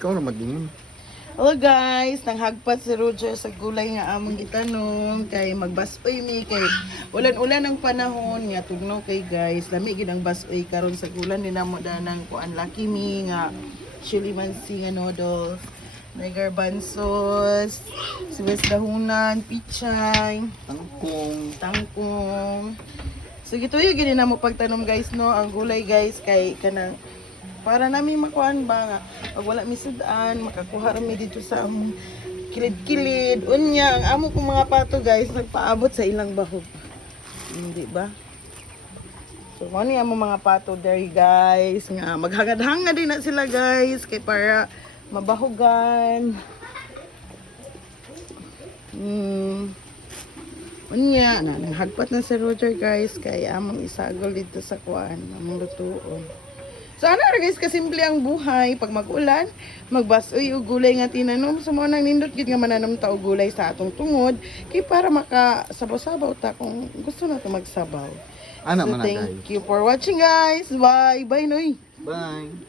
Ikaw na mag-ingon. Hello guys, nanghagpat si Roger sa gulay nga among gitanong kay magbasoy mi kay ulan-ulan ang panahon nga tugnaw kay guys lami gid ang basoy karon sa gulan ni namo danang kuan laki mi nga chili mansi nga noodles, may garbanzos, sibuyas dahunan, pichay, tangkong. So gituyo gid namo pagtanom guys no, ang gulay guys kay kanang para namin makuhaan ba nga pag wala mi sudan makakuha rami dito sa among kilid-kilid unya ang amo kong mga pato guys nagpaabot sa ilang bahog, hindi ba? So mo ni among mga pato there guys nga maghangad-hangad din na sila guys kay para mabahugan. Unya na naghagpat na si Roger guys kay among isagol dito sa kuan among lutuon. So ano ra guys, kasimple ang buhay pag mag-ulan, magbasoy og gulay nga tinanom sa mo nang nindot gid nga mananom ta og gulay sa atong tungod kay para makasabaw-sabaw ta kung gusto na to magsabaw. Ana So man na guys. thank you for watching guys. Bye. Bye Noy. Bye.